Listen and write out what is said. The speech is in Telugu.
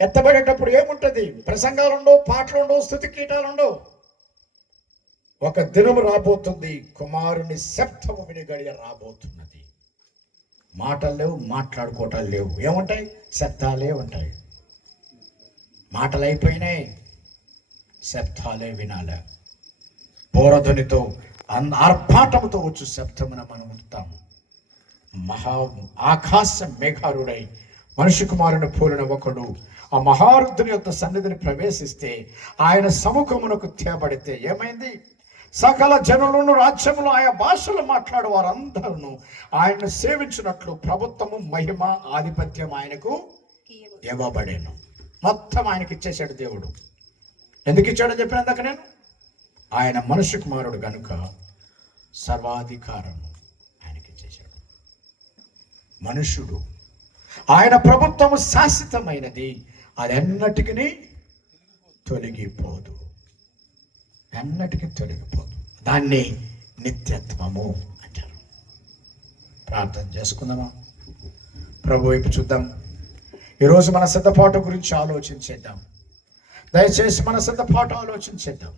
ఎత్తబడేటప్పుడు ఏముంటుంది? ప్రసంగాలు ఉండవు, పాటలు ఉండవు, స్తుతి కీటాలు ఉండవు. ఒక దినము రాబోతుంది, కుమారుని శబ్దము విని గడియ రాబోతున్నది. మాటలు లేవు, మాట్లాడుకోవటాలు లేవు. ఏముంటాయి? శబ్దాలే ఉంటాయి. మాటలు అయిపోయినాయి, శబ్దాలే వినాలి. బోరధ్వనితో ఆర్భాటముతో వచ్చు శబ్దమున మనం ఉంటాము. ఆకాశ మేఘారుడై మనిషి కుమారుని పోలిన ఒకడు ఆ మహారుద్రుని యొక్క సన్నిధిని ప్రవేశిస్తే, ఆయన సముఖమునకు తేబడితే ఏమైంది? సకల జనులను, రాజ్యములు, ఆయా భాషలు మాట్లాడే వారందరూ ఆయన్ను సేవించినట్లు ప్రభుత్వము, మహిమ, ఆధిపత్యం ఆయనకు ఇవ్వబడేను. మొత్తం ఆయనకి ఇచ్చేసాడు దేవుడు. ఎందుకు ఇచ్చాడని చెప్పినందుకు నేను, ఆయన మనుష్య కుమారుడు గనుక సర్వాధికారము ఆయనకి ఇచ్చేసాడు. మనుషుడు, ఆయన ప్రభుత్వము శాశ్వతమైనది, అది ఎన్నటికి తొలగిపోదు, ఎన్నటికీ తొలగిపోదు. దాన్ని నిత్యత్వము అంటారు. ప్రార్థన చేసుకుందామా? ప్రభు వైపు చూద్దాం. ఈరోజు మన సిద్ధపాటు గురించి ఆలోచించేద్దాం. దయచేసి మన సిద్ధపాటు ఆలోచించేద్దాం.